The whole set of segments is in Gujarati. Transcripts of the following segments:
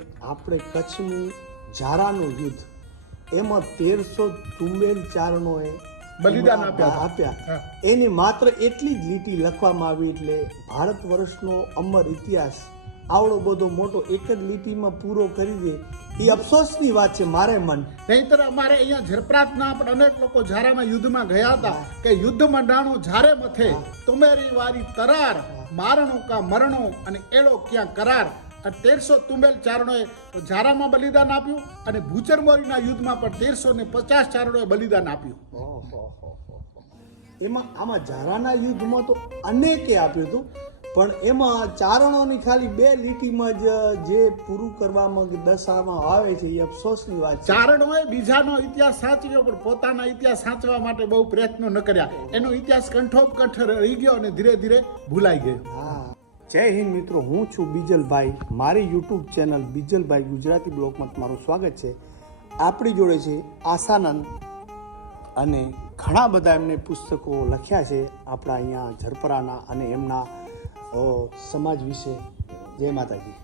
આપણે કચ્છનું ઝારાનું યુદ્ધ. એમાં તેરસો ચુંબેલ ચારણોએ બલિદાન આપ્યા. એની માત્ર એટલી જ લીટી લખવામાં આવી એટલે ભારત વર્ષનો અમર ઇતિહાસ આવડો બધો મોટો એક જ લીટીમાં પૂરો કરી દે. એ અફસોસની વાત છે મારે મન. નહીંતર અમારે અહીંયા ઝરપ્રાતના પણ અનેક લોકો ઝારામાં યુદ્ધમાં ગયા હતા કે યુદ્ધમાં મંડાણો ઝારે મથે. તુમેરી વારી તરાર મારણો કા મરણો અને એળો ક્યાં કરાર? આ તેરસો તુંબેલ ચારણોએ ઝારામાં બલિદાન આપ્યું અને ભૂચરમોરીના યુદ્ધમાં પણ તેરસો ને પચાસ ચારણોએ બલિદાન આપ્યું. એમાં આમાં ઝારાના યુદ્ધમાં તો અનેકે આપ્યું હતું પણ એમાં ચારણોની ખાલી બે લીટીમાં જ જે પૂરું કરવામાં દશામાં આવે છે એ અફસોસની વાત છે. ચારણોએ બીજાનો ઇતિહાસ સાચવ્યો પણ પોતાના ઇતિહાસ સાચવા માટે બહુ પ્રયત્નો ન કર્યા. એનો ઇતિહાસ કંઠોપ કંઠ રહી ગયો અને ધીરે ધીરે ભૂલાઈ ગયો. હા. જય હિન્દ મિત્રો, હું છું બીજલભાઈ. મારી યુટ્યુબ ચેનલ બીજલભાઈ ગુજરાતી બ્લોગમાં તમારું સ્વાગત છે. આપણી જોડે છે આશાનંદ અને ઘણા બધા એમને પુસ્તકો લખ્યા છે આપણા અહીંયા ઝરપરાના અને એમના સમાજ વિશે. જય માતાજી.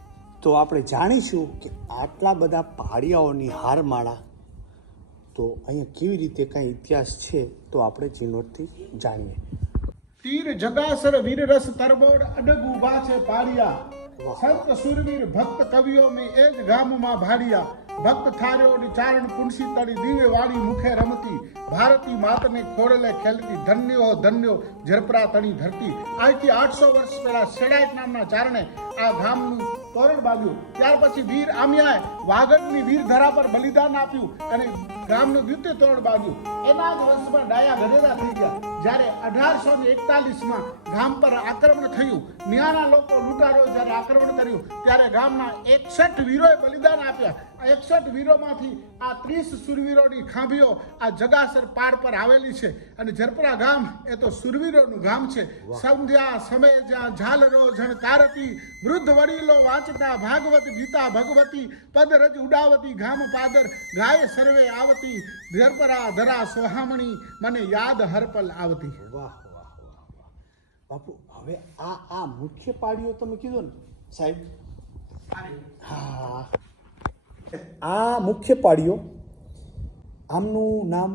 તો આપણે જાણીશું કે આટલા બધા પહાડિયાઓની હારમાળા તો અહીંયા કેવી રીતે કાંઈ ઇતિહાસ છે તો આપણે ઝીણવટથી જાણીએ. તીર જગાસર વીર રસ તરબોડ અડગ ઊભા છે પાડિયા સંત સુરવીર ભક્ત કવિઓ મે એ જ ગામમાં ભાડિયા ભક્ત થાર્યો ની ચારણ પુનસી તળી દિવ્ય વાળી મુખે રમતી ભારતી માતને ખોડલે ખેલતી ધન્યો ધન્યો ઝરપરા તણી ધરતી આજથી આઠસો વર્ષ પહેલા શેડાઈટ નામના ચારણે આ ગામનું તોરણ બાંધ્યું ત્યાર પછી વીર આમ્યાએ વાગડની વીર ધરા પર બલિદાન આપ્યું અને ગામનું દ્વિતીય તોરણ બાંધ્યું. એના જ વર્ષમાં ડાયા ગધેડા થઈ ગયા. જ્યારે અઢારસો ને એકતાલીસમાં ગામ પર આક્રમણ થયું, ન્યાના લોકો લૂંટારો જ્યારે આક્રમણ કર્યું, ત્યારે ગામના એકસઠ વીરોએ બલિદાન આપ્યા. એકસઠ વીરોમાંથી આ ત્રીસ સુરવીરોની ખાંભીઓ આ જગાસર પાર પર આવેલી છે. અને ઝરપરા ગામ એ તો સુરવીરોનું ગામ છે. સંધ્યા સમય જ્યાં ઝાલરો ઝણકારતી વૃદ્ધ વડીલો વાંચતા ભાગવત ગીતા ભગવતી પદરજ ઉડાવતી ગામ પાદર ગાય સર્વે આવતી ઝરપરા ધરા સોહામણી મને યાદ હરપલ આવતી. વાહ વાહ વાહ વાહ. બાપુ હવે આ આ મુખ્ય પાડીઓ તમે કીધો ને સાહેબ? હા. આ મુખ્ય પાડીઓ આમનું નામ?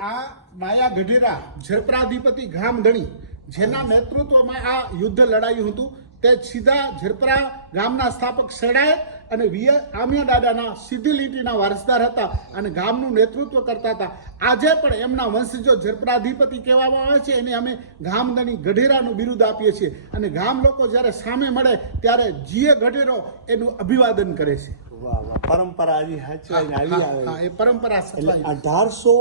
આ માયા ગઢેરા ઝરપરાધિપતિ ગામધણી જેના નેતૃત્વમાં આ યુદ્ધ લડાયું હતું તે સીધા ઝરપરા ગામના સ્થાપક શેડાએ અને આમિયા દાદાના સીધી લીટીના વારસદાર હતા અને ગામનું નેતૃત્વ કરતા હતા. આજે પણ એમના વંશજો ઝરપરાધિપતિ કહેવામાં આવે છે એને અમે ગામદની ગઢેરાનું બિરુદ આપીએ છીએ. અને ગામ લોકો જ્યારે સામે મળે ત્યારે જીએ ગઢેરો એનું અભિવાદન કરે છે. વાહ વાહ. પરંપરા આવી આવે એ પરંપરા અઢારસો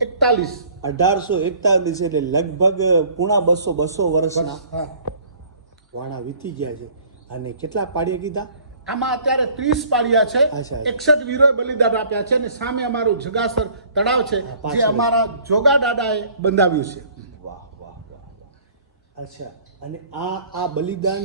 એકતાલીસ. અઢારસો એકતાલીસ એટલે લગભગ પૂણા બસો બસો વર્ષના વાણા વીતી ગયા છે. અને કેટલા પાડીએ કીધા? આમાં અત્યારે ત્રીસ પાડિયા છે. એકસઠ વીરોએ બલિદાન આપ્યા છે અને સામે અમારું જગાસર તળાવ છે જે અમારા જોગા દાદાએ બંધાવ્યું છે. વાહ વાહ વાહ. અચ્છા. અને આ આ બલિદાન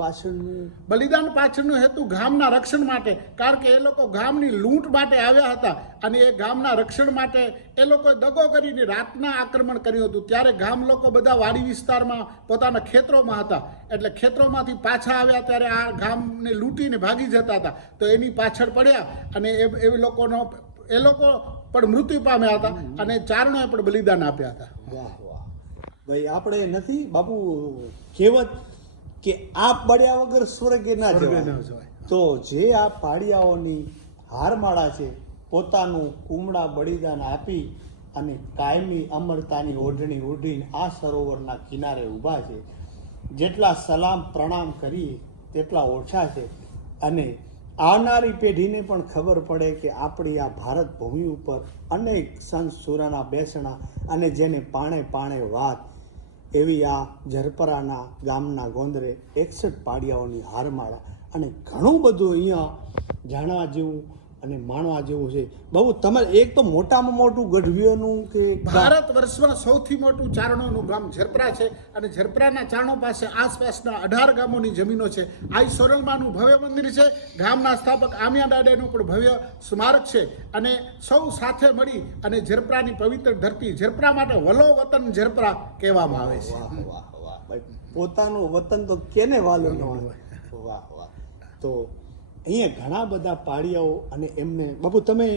પાછળનું બલિદાન પાછળનો હેતુ ગામના રક્ષણ માટે. કારણ કે એ લોકો ગામની લૂંટ માટે આવ્યા હતા અને એ ગામના રક્ષણ માટે એ લોકોએ દગો કરીને રાતના આક્રમણ કર્યું હતું. ત્યારે ગામ લોકો બધા વાડી વિસ્તારમાં પોતાના ખેતરોમાં હતા. એટલે ખેતરોમાંથી પાછા આવ્યા ત્યારે આ ગામને લૂંટીને ભાગી જતા હતા. તો એની પાછળ પડ્યા અને એ એ લોકોનો એ લોકો પણ મૃત્યુ પામ્યા હતા અને ચારણોએ પણ બલિદાન આપ્યા હતા. વાહ વાહ. ભાઈ આપણે નથી બાપુ કહેવત કે આ પડ્યા વગર સ્વર્ગે ના જવાય. તો જે આ પાડિયાઓની હારમાળા છે પોતાનું કુમડા બલિદાન આપી અને કાયમી અમરતાની ઓઢણી ઓઢીને આ સરોવરના કિનારે ઊભા છે જેટલા સલામ પ્રણામ કરીએ તેટલા ઓછા છે. અને આવનારી પેઢીને પણ ખબર પડે કે આપણી આ ભારત ભૂમિ ઉપર અનેક સંત સુરાના બેસણા અને જેને પાણે પાણે વાત એવી આ ઝરપરાના ગામના ગોંદરે એકસઠ પાડિયાઓની હારમાળા અને ઘણું બધું અહીંયા જાણવા જેવું અને માણવા જેવું છે. બહુ તમે એક તો મોટામાં મોટું ગઢવીઓનું કે ભારત વર્ષમાં સૌથી મોટું ચારણોનું ગામ ઝરપરા છે અને ઝરપરાના ચારણો પાસે આસપાસના અઢાર ગામોની જમીનો છે. આ સોરલમાનું ભવ્ય મંદિર છે. ગામના સ્થાપક આમિયા દાદાનું પણ ભવ્ય સ્મારક છે. અને સૌ સાથે મળી અને ઝરપરાની પવિત્ર ધરતી ઝરપરા માટે વલો વતન ઝરપરા કહેવામાં આવે છે. પોતાનું વતન તો કેને વાલો ન હોય? વાહ વાહ. તો અહીંયા ઘણા બધા પાડિયાઓ અને એમને બાપુ તમે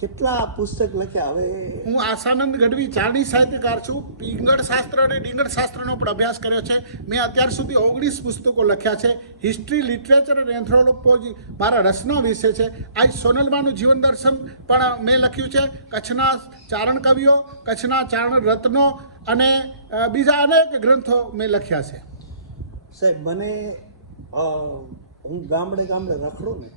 કેટલા પુસ્તક લખ્યા? હવે હું આશાનંદ ગઢવી ચારણી સાહિત્યકાર છું. પિંગળ શાસ્ત્ર અને ડીંગળ શાસ્ત્રનો પણ અભ્યાસ કર્યો છે. મેં અત્યાર સુધી ઓગણીસ પુસ્તકો લખ્યા છે. હિસ્ટ્રી લિટરેચર અને એન્થ્રોપોલોજી મારા રસનો વિષય છે. આજ સોનલમાનું જીવન દર્શન પણ મેં લખ્યું છે. કચ્છના ચારણ કવિઓ કચ્છના ચારણ રત્નો અને બીજા અનેક ગ્રંથો મેં લખ્યા છે. સાહેબ મને હું ગામડે ગામડે રખડું ને,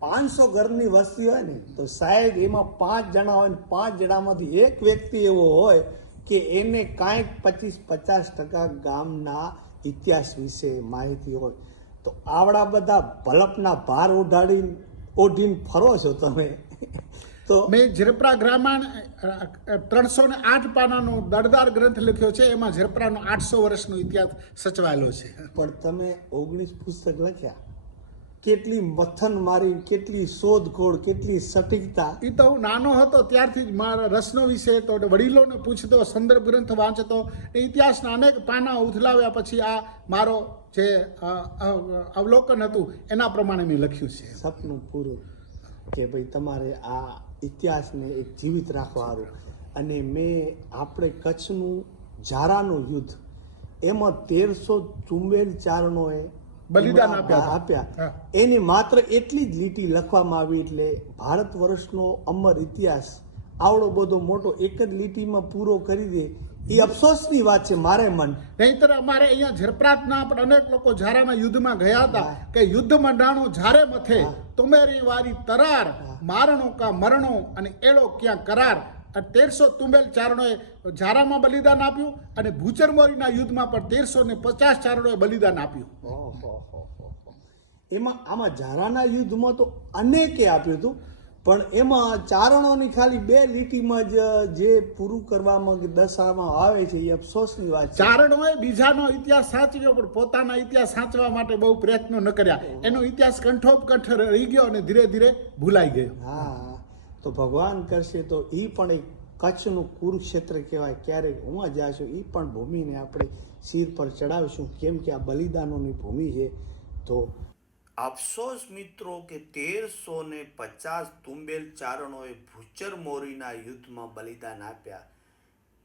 પાંચસો ઘરની વસ્તી હોય ને, તો સાહેબ એમાં પાંચ જણા હોય ને, પાંચ જણામાંથી એક વ્યક્તિ એવો હોય કે એને કાંઈક પચીસ પચાસ ટકા ગામના ઇતિહાસ વિશે માહિતી હોય. તો આવડા બધા ભલપના ભાર ઓઢાડીને ઓઢીને ફરો છો તમે. તો મેં ઝરપરા ગ્રામાયણ ત્રણસો ને આઠ પાનાનો દળદાર ગ્રંથ લખ્યો છે. એમાં ઝરપરાનો આઠસો વર્ષનો ઇતિહાસ સચવાયેલો છે. પણ તમે ઓગણીસ પુસ્તક લખ્યા. કેટલી મથન મારી કેટલી શોધખોળ કેટલી સટીકતા. એ તો હું નાનો હતો ત્યારથી જ મારા રસનો વિષય હતો વડીલોને પૂછતો સંદર્ભ ગ્રંથ વાંચતો એ ઇતિહાસના અનેક પાના ઉથલાવ્યા પછી આ મારો જે અવલોકન હતું એના પ્રમાણે મેં લખ્યું છે. સપનું પૂરું. કે ભાઈ તમારે આ ઇતિહાસને એક જીવિત રાખવાનું અને મેં આપણે કચ્છનું ઝારાનું યુદ્ધ એમાં તેરસો ચુંબેલ ચારણોએ બલિદાન આપ્યા. એની માત્ર એટલી જ લીટી લખવામાં આવી એટલે ભારત વર્ષનો અમર ઇતિહાસ આવડો બધો મોટો એક જ લીટીમાં પૂરો કરી દે એ અફસોસની વાત છે મારે મન. નહીતર અમારે અહીંયા ઝરપરાતના પણ અનેક લોકો ઝારાના યુદ્ધમાં ગયા હતા કે યુદ્ધ મંડાણો ઝારે મથે તુમેરી વારી તરાર મારણો કા મરણો અને એળો ક્યાં કરાર? તેરસો તુંબેલ ચારણોએ ઝારામાં બલિદાન આપ્યું અને ભૂચરમોરીના યુદ્ધમાં પણ તેરસો ને પચાસ ચારણોએ બલિદાન આપ્યું. એમાં આમાં ઝારાના યુદ્ધમાં તો અનેકે આપ્યું હતું. પણ એમાં ચારણોની ખાલી બે લીટીમાં જ જે પૂરું કરવામાં દશામાં દર્શાવવામાં આવે છે એ અફસોસની વાત છે. ચારણોએ બીજાનો ઇતિહાસ સાચવ્યો પણ પોતાના ઇતિહાસ સાચવા માટે બહુ પ્રયત્નો ન કર્યા. એનો ઇતિહાસ કંઠોપ કંઠ રહી ગયો અને ધીરે ધીરે ભૂલાઈ ગયો. હા તો ભગવાન કરશે તો એ પણ એક કચ્છનું કુરુક્ષેત્ર કહેવાય. ક્યારેક હું જાશું એ પણ ભૂમિને આપણે શિર પર ચડાવશું. કેમ કે આ બલિદાનોની ભૂમિ છે. તો અફસોસ મિત્રો કે તેરસો ને પચાસ તુંબેલ ચારણોએ ભૂચર મોરીના યુદ્ધમાં બલિદાન આપ્યા.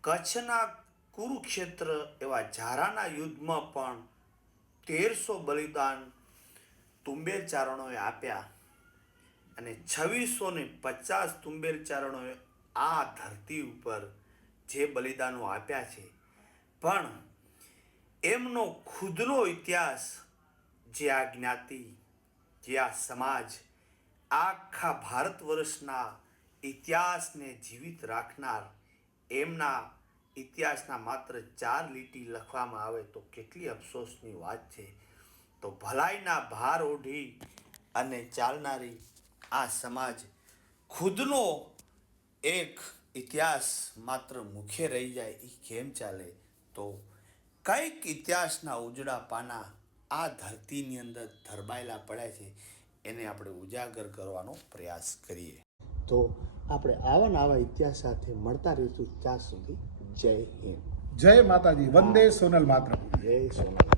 કચ્છના કુરુક્ષેત્ર એવા ઝારાના યુદ્ધમાં પણ તેરસો બલિદાન તુંબેલ ચારણોએ આપ્યા અને છવ્વીસો ને પચાસ તુંબેલ ચારણોએ આ ધરતી ઉપર જે બલિદાનો આપ્યા છે. પણ એમનો ખુદનો ઇતિહાસ જે આ જ્ઞાતિ જે આ સમાજ આખા ભારત વર્ષના ઇતિહાસને જીવિત રાખનાર, એમના ઇતિહાસના માત્ર ચાર લીટી લખવામાં આવે તો કેટલી અફસોસની વાત છે. તો ભલાઈના ભાર ઓઢી અને ચાલનારી આ સમાજ ખુદનો એક ઇતિહાસ માત્ર મુખે રહી જાય એ કેમ ચાલે? તો કંઈક ઇતિહાસના ઉજળા પાના આ ધરતીની અંદર ધરબાયેલા પડ્યા છે એને આપણે ઉજાગર કરવાનો પ્રયાસ કરીએ. તો આપણે આવા આવા ઇતિહાસ સાથે મળતા રહીશું ત્યાં સુધી જય હિન્દ. જય માતાજી વંદે સોનલ માત્ર જય સોના